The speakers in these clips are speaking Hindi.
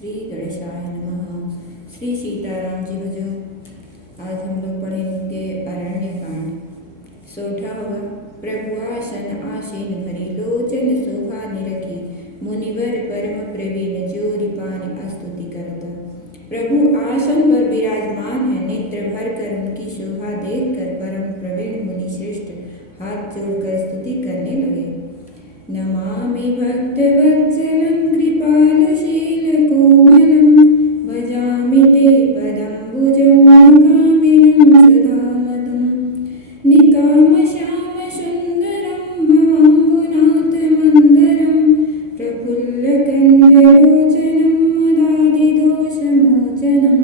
श्री गणेशाय नमः। श्री सीताराम जी भजो। आज हम लोग पढ़ेंगे अरण्य कांड। सोठा हुआ प्रभु आसन आसीन भरी लोचन शोभा निरखी मुनिवर परम प्रवीण जोरि पानि स्तुति करत। प्रभु आसन पर विराजमान है, नेत्र भर कर उनकी शोभा देखकर परम प्रवीण मुनि श्रेष्ठ हाथ जोड़कर स्तुति करने लगे। नमामि भक्तवत्सलं कृपालुशील कोमलं भजामि ते पदम्बुजं कामिनं सुधामतं निकामश्याम सुन्दरं भवाम्बुनाथमन्दरं प्रफुल्लकन्दलोचनं मदादिदोषमोचनं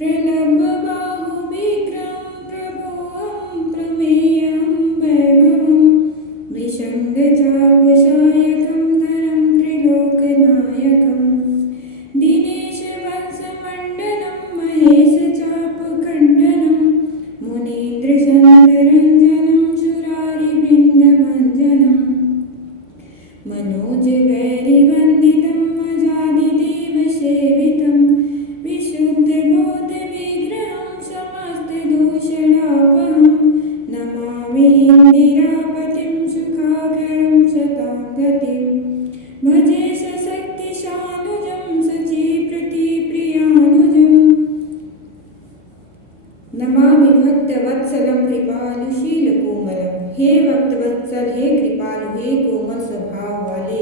प्रलम्बबाहुविग्रहं प्रभोऽहं प्रमेयं वैभवं विशङ्गचापसायकं धरं त्रिलोकनायकं दिनेशवंशमण्डनं महेशचापखण्डनं मुनीन्द्रसन्दरञ्जनं सुरारिवृन्दभञ्जनं मनोजवैरिवन्दितं अजादिदेवसेवितं विशुद्धबोधविग्रहं समस्तदोषापहं नमामि इन्दिरापतिं सुखाकरं सतां गतिं भजे सशक्तिशानुजं सचीप्रतिप्रियानुजम्। नमामि भक्तवत्सलं कृपालुशील कोमलम। हे भक्तवत्सल, हे कृपालु, हे कोमल स्वभाव वाले,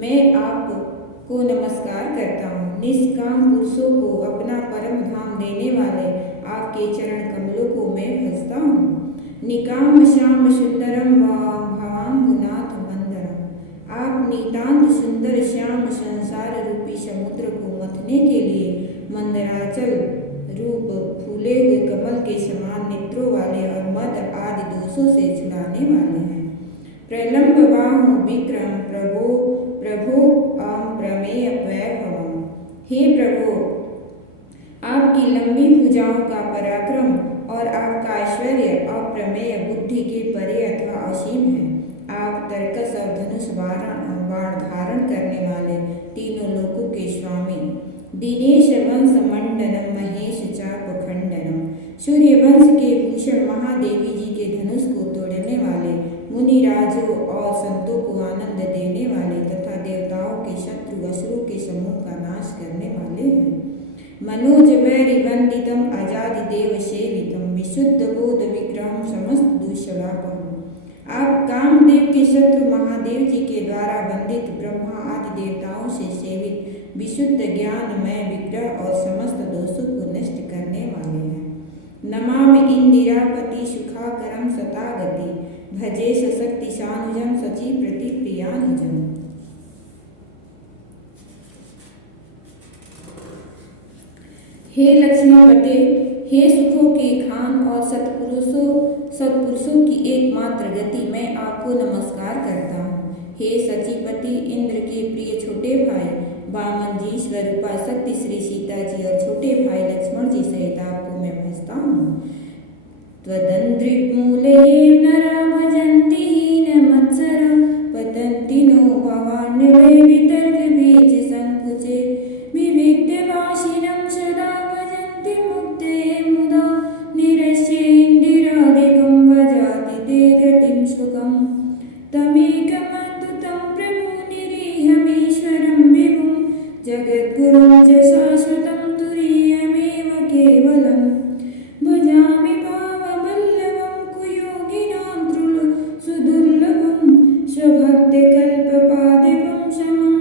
मैं आपको नमस्कार करता हूँ। निष्काम पुरुषों को अपना परम धाम देने वाले आपके चरण कमलों को मैं भजता हूँ। निकाम श्याम सुंदरम भवाम्बुनाथ मंदरम। आप नितांत सुंदर श्याम संसार रूपी समुद्र को मथने के लिए मंदराचल रूप फूले हुए कमल के समान नेत्रों वाले और मद आदि दोषों से छुड़ाने वाले हैं। प्रलम्ब बाहु विक्रम प्रभो प्रभो प्रमेय वैभवम। हे प्रभु, आपकी लंबी भुजाओं का पराक्रम और आपका ऐश्वर्य अप्रमेय बुद्धि के परे अथवा असीम है। आप तर्कस और धनुष बाण धारण करने वाले तीनों लोकों के स्वामी, दिनेश वंश मंडनम महेश चाप खंडनम। सूर्य वंश के भूषण महादेवी जी के धनुष को तोड़ने वाले, मुनिराजों और संतों को आनंद देने वाले तथा देवताओं के शत्रु असुरों के समूह का नाश करने वाले हैं। मनोज वैरिवंदितम अजादिदेव सेवितम विशुद्ध बोध विग्रहम समस्त दुष्लाभम। आप कामदेव के शत्रु महादेव जी के द्वारा वंदित ब्रह्मा आदि देवताओं से सेवित विशुद्ध ज्ञानमय विग्रह और समस्त दोषों को नष्ट करने वाले हैं। नमामि इंदिरापति सुखाकरम सतागति भजे सशक्तिशानुजं सची प्रतिप्रियानुजं। हे लक्ष्मीपते, हे सुखों के खान और सत्पुरुषों की एकमात्र गति, मैं आपको नमस्कार करता हूँ। हे सचीपति, इंद्र के प्रिय छोटे भाई वामन जी, स्वरूपा शक्ति श्री सीता जी और छोटे भाई लक्ष्मण जी सहित आपको मैं भजता हूँ। त्वदन्ध्रिमूले नरा भजन्ति हीनमत्सरा पतन्ति नो भवान्वै वितर्कबीज संकुचे विविक्तवासिनं सदा भजन्ति मुक्ते मुदा निरस्येन्दिरादिकं भजाति ते गतिं सुखं तमेकमद्भुतं प्रभु निरीहमीश्वरं विभुं जगद्गुरुं च शाश्वतं तुरीयमेव केवलं भजामि भाववल्लभं कुयोगिनां सुदुर्लभं स्वभक्तकल्पपादपं समं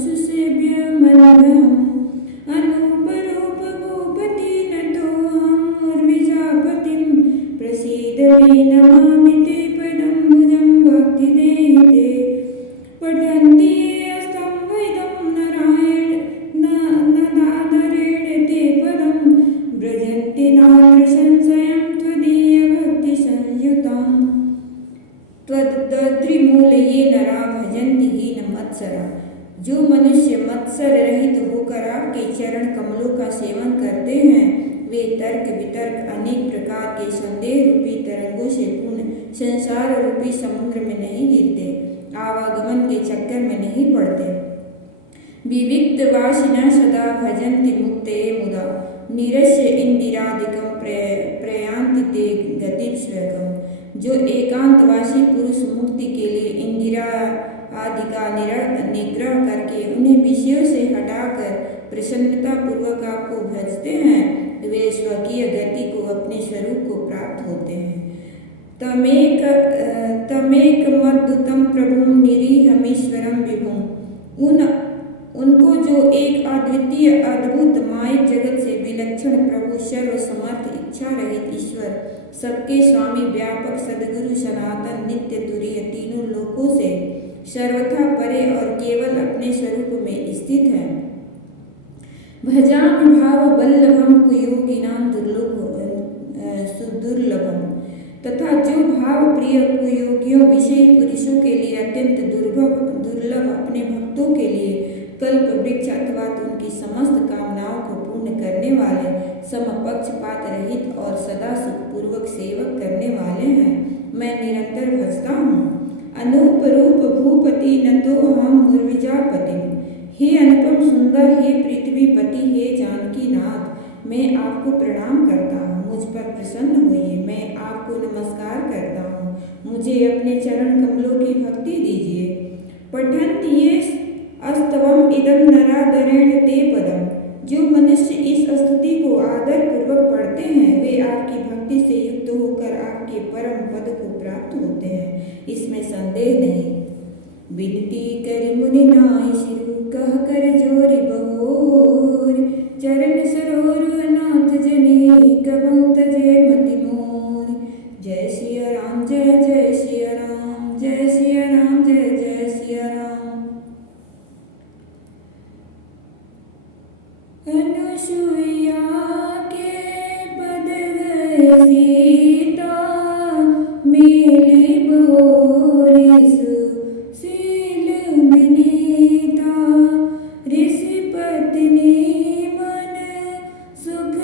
सुसेव्यमनघम् अनूपरूपभूपति नतोऽहं मुर्विजापतिं प्रसीद मे नमामि ते पदम्बुजं भक्तिदेहिते पठन्ति ये स्तम्भेदं नारायण नदादरेण ते पदं व्रजन्ति नात्र संशयं त्वदीयभक्तिसंयुताम्। त्वदन्ध्रिमूलये नरा भजन्ति हीनमत्सरा। जो मनुष्य मत्सर रहित होकर आपके चरण कमलों का सेवन करते हैं, वे तर्क वितर्क अनेक प्रकार के संदेह रूपी तरंगों से पूर्ण संसार रूपी समुद्र में नहीं गिरते, आवागमन के चक्कर में नहीं पड़ते। विविक्तवासिनः सदा भजन्ति मुक्ते मुदा निरस्य इंदिरादिकं प्रयान्ति ते गतिं स्वर्गम्। जो एकांतवासी पुरुष मुक्ति के लिए इंदिरा आदि का निग्रह करके उन्हें विषयों से हटाकर प्रसन्नता पूर्वक आपको भजते हैं, वे स्वकीय गति को अपने स्वरूप को प्राप्त होते हैं। तमेक मद्दुतम प्रभुम निरीहमीश्वरम विभुम। उनको जो एक अद्वितीय अद्भुत माय जगत से विलक्षण प्रभु सर्वसमर्थ इच्छा रहित ईश्वर सबके स्वामी व्यापक सदगुरु सनातन नित्य तुरीय तीनों लोकों से सर्वथा परे और केवल अपने स्वरूप में स्थित है। भजामि भाव वल्लभम कुयोगिनां सुदुर्लभम। तथा जो भाव प्रिय कुयोगियों विषयी पुरुषों के लिए अत्यंत दुर्लभ अपने भक्तों के लिए कल्प वृक्ष अथवा उनकी समस्त कामनाओं को पूर्ण करने वाले समपक्षपात रहित और सदा सुखपूर्वक सेवक करने वाले हैं, मैं निरंतर भजता हूँ। अनूप रूप भूपति न तो हम मुर्विजापति। हे अनुपम सुंदर, हे पृथ्वीपति, हे जानकी नाथ, मैं आपको प्रणाम करता हूँ। मुझ पर प्रसन्न होइए, मैं आपको नमस्कार करता हूँ। मुझे अपने चरण कमलों की भक्ति दीजिए। पठन्ति ये अस्तवम इदम नरादरेण ते पदम। जो मनुष्य इस स्तुति को आदर पूर्वक पढ़ते हैं, वे आपकी भक्ति से युक्त होकर आपके परम पद को प्राप्त होते हैं, इसमें संदेह नहीं। विनती करि मुनि नाय शिरु, कह कर जोरि बहोर। चरण सरोर नाथ जने, कबहु तजे मति मोर। जय सिया राम, जय जय सिया राम, जय सिया राम, जय जय सिया राम। अनुसुईया के पद गए सीता, मिली बहोरी सुशील विनीता। ऋषि पत्नी मन सुख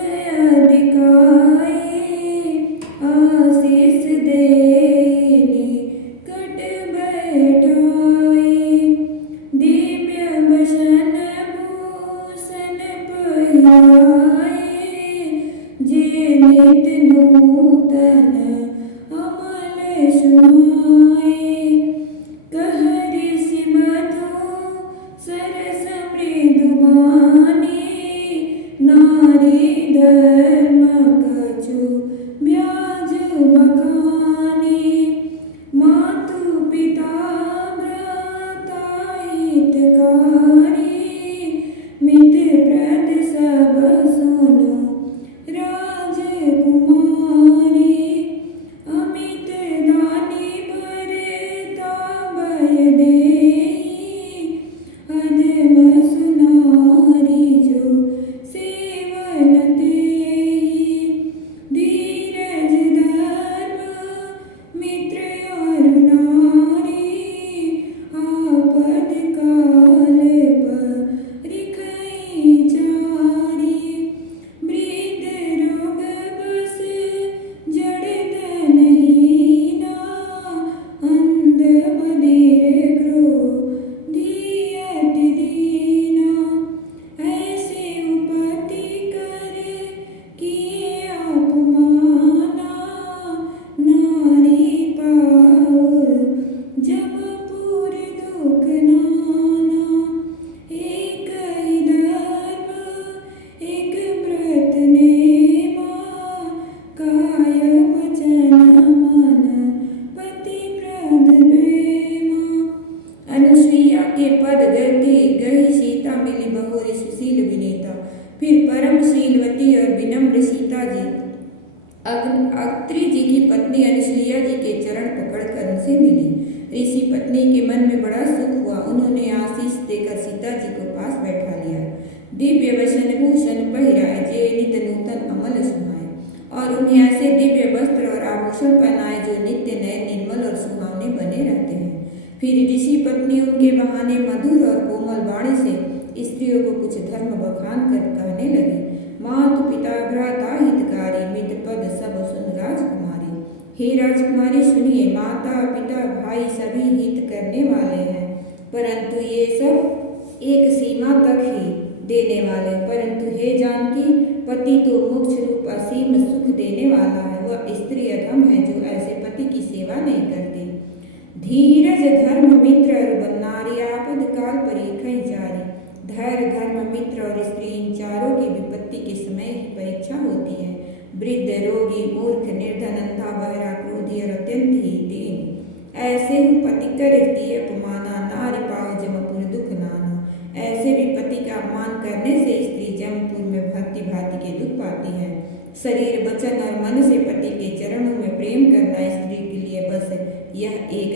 अधिकाई, आशीष देनी कट बैठाई। दिव्य वसन भूषण पहिराए, जे नित नूतन अमल सुनाए। कह ऋषि मधु सरस मृदु बानी, नारी धर्म कछु ब्याज बखानी। मातु पिता भ्राता हितकारी, मित्र प्रद सब सुनो राजकुमारी। अमित दानी भरता भय देहि, अधम सुनारी जो सेवन तेहि। धीरज धर्म मित्र और नारी, आपद काल परिखई चारी। मृद रोग बस जड़ धनहीना, अंध बधिर क्रोधी अति दीना। ऐसे उपति कर किए आप माना, नारी पाओ जब पूर दुख नाना। एक ही धर्म एक व्रत नेमा, काय वचन मन पति प्रद प्रेमा। अनुसुईया के पद गही सीता, मिली बहोरी सुशील विनीता। फिर परम शीलवती और विनम्र सीता जी अत्रि जी की पत्नी अनुसुईया जी के चरण पकड़कर उनसे मिली। ऋषि पत्नी के मन में बड़ा सुख हुआ। उन्होंने आशीष देकर सीता जी को पास बैठा लिया। दिव्य वसन भूषण पहिराए, जे नित नूतन अमल सुनाए। और उन्हें ऐसे दिव्य वस्त्र और आभूषण पहनाए जो नित्य नए निर्मल और सुहावने बने रहते हैं। फिर ऋषि पत्नी उनके बहाने मधुर और कोमल वाणी से स्त्रियों को कुछ धर्म बखान कर कहने लगी। मातु पिता भ्राता हितकारी, मित्र पद सब सुन राजकुमारी। हे राजकुमारी सुनिए, माता पिता भाई सभी हित करने वाले हैं, परंतु ये सब एक सीमा तक ही देने वाले, परंतु हे जानकी, पति तो मोक्ष रूप असीम सुख देने वाला है। वह स्त्री अधम है जो ऐसे पति की सेवा नहीं करती। धीरज धर्म मित्र और नारी आपद काल परीक्षण जारी। धैर्य, धर्म, मित्र और स्त्री, इन चारों की विपत्ति के समय ही परीक्षा होती है। वृद्ध, रोगी, मूर्ख, निर्धन, अंधा, बहरा, क्रोधी और अत्यंत ही दीन, ऐसे ही पति कर दिए अपमाना, नारी पाओ जमपुर दुख नाना। ऐसे भी पति का अपमान करने से स्त्री जमपुर में भांति भांति के दुख पाती है। शरीर, वचन और मन से पति के चरणों में प्रेम करना स्त्री के लिए बस यह एक